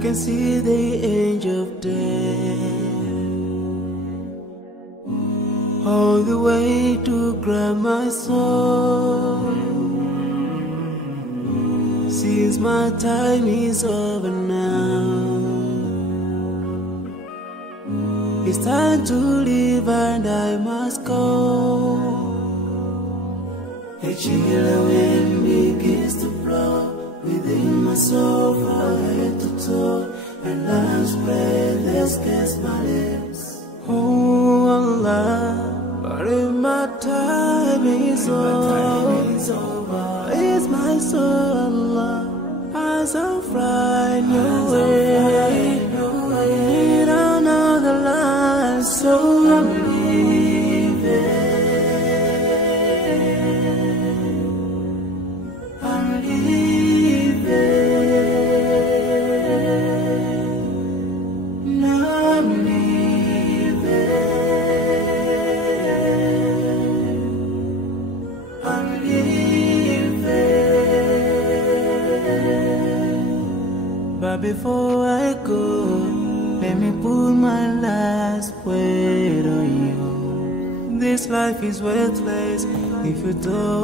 can see the angel of death all the way to grab my soul. Since my time is over now, it's time to leave and I must go. A chill wind begins to blow within my soul from head to toe, and love's breath escapes my lips. Oh Allah, but if my time is over, it's my soul, Allah, as I'm flying away in another life, so I'm leaving. But before I go, let me put my last word on you. This life is worthless if you don't